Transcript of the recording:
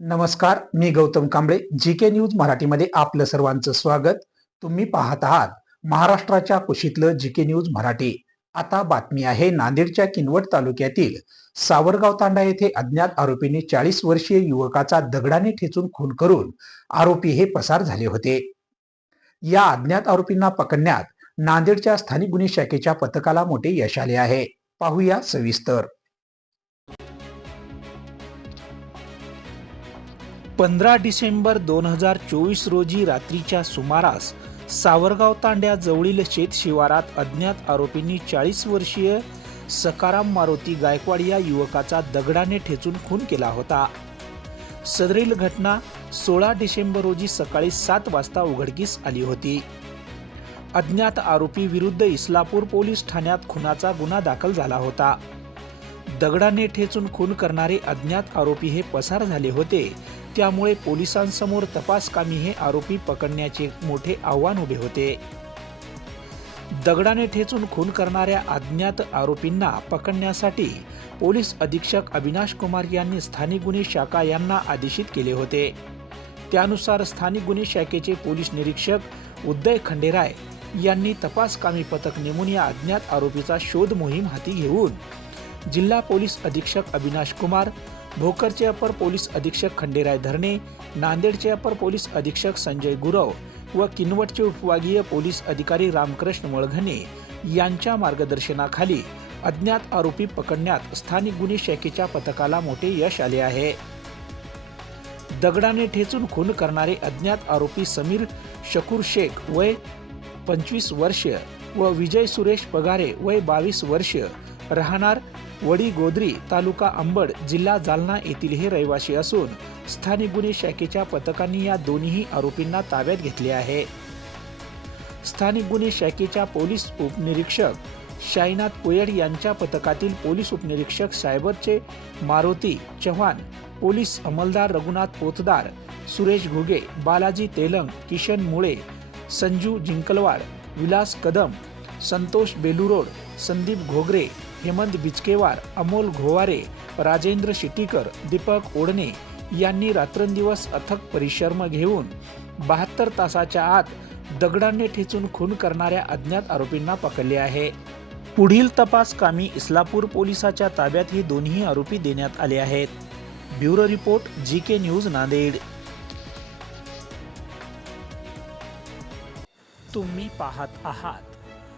नमस्कार मी Gautam Kamble G K news मराठीमध्ये आपलं सर्वांचं स्वागत. तुम्ही पाहत आहात महाराष्ट्राच्या कुशीतलं जी के न्यूज मराठी. आता बातमी आहे नांदेडच्या किनवट तालुक्यातील सावरगाव तांडा येथे अज्ञात आरोपींनी चाळीस वर्षीय युवकाचा दगडाने ठेचून खून करून आरोपी हे पसार झाले होते. या अज्ञात आरोपींना पकडण्यात नांदेडच्या स्थानिक गुन्हे शाखेच्या पथकाला मोठे यश आले आहे. पाहूया सविस्तर. पंधरा डिसेंबर दोन हजार चोवीस रोजी रात्रीच्या सुमारास सावरगाव तांड्याजवळील शेत शिवारात अज्ञात आरोपींनी चाळीस वर्षीय सकाराम मारुती गायकवाड या युवकाचा दगडाने ठेचून खून केला होता. सदरील घटना सोळा डिसेंबर रोजी सकाळी सात वाजता उघडकीस आली होती. अज्ञात आरोपी विरुद्ध इस्लापूर पोलीस ठाण्यात खुनाचा गुन्हा दाखल झाला होता. दगडाने ठेचून खून करणारे अज्ञात आरोपी हे पसार झाले होते. त्यामुळे पोलिसांसमोर तपासकामी हे आरोपी पकडण्याचे मोठे आव्हान उभे होते. दगडाने ठेचून खून करणाऱ्या अज्ञात आरोपींना पकडण्यासाठी पोलीस अधीक्षक अविनाश कुमार यांनी स्थानिक गुन्हे शाखा यांना आदेशित केले होते. त्यानुसार स्थानिक गुन्हे शाखेचे पोलीस निरीक्षक उदय खंडेराय यांनी तपासकामी पथक नेमून या अज्ञात आरोपीचा शोध मोहीम हाती घेऊन जिल्हा पोलीस अधीक्षक अविनाश कुमार भोकरचे अपर पोलीस अधीक्षक खंडेराय धरणे नांदेडचे अपर पोलीस अधीक्षक संजय गुरव व किनवटचे उपवागीय पोलीस अधिकारी रामकृष्ण मळघणे यांच्या मार्गदर्शनाखाली अज्ञात आरोपी पकडण्यात स्थानिक गुन्हे शाखेच्या पथकाला मोठे यश आले आहे. दगडाने ठेचून खून करणारे अज्ञात आरोपी समीर शकूर शेख वय पंचवीस वर्ष व विजय सुरेश पगारे वय बावीस वर्ष राहणार वडी गोद्री तालुका अंबड जिल्हा जालना येथील हे रहिवासी असून स्थानिक गुन्हे शाखेच्या पथकांनी या दोन्ही आरोपींना ताब्यात घेतले आहे. स्थानिक गुन्हे शाखेच्या पोलीस उपनिरीक्षक शाईनाथ कोयड यांच्या पथकातील पोलीस उपनिरीक्षक सायबरचे मारुती चव्हाण पोलीस अंमलदार रघुनाथ पोतदार सुरेश घुगे बालाजी तेलंग किशन मुळे संजू जिंकलवाड विलास कदम संतोष बेलुरोड संदीप घोगरे हेमंत बिचकेवार अमोल घोवारे राजेंद्र शिटीकर दीपक ओढणे यांनी रात्रंदिवस अथक परिश्रम घेऊन बहात्तर तासाच्या आत दगडांनी ठेचून खून करणाऱ्या अज्ञात आरोपींना पकडले आहे. पुढील तपास कामी इस्लापूर पोलिसाच्या ताब्यात हे दोन्ही आरोपी देण्यात आले आहेत. Bureau report G K news Nanded. तुम्ही पाहत आहात.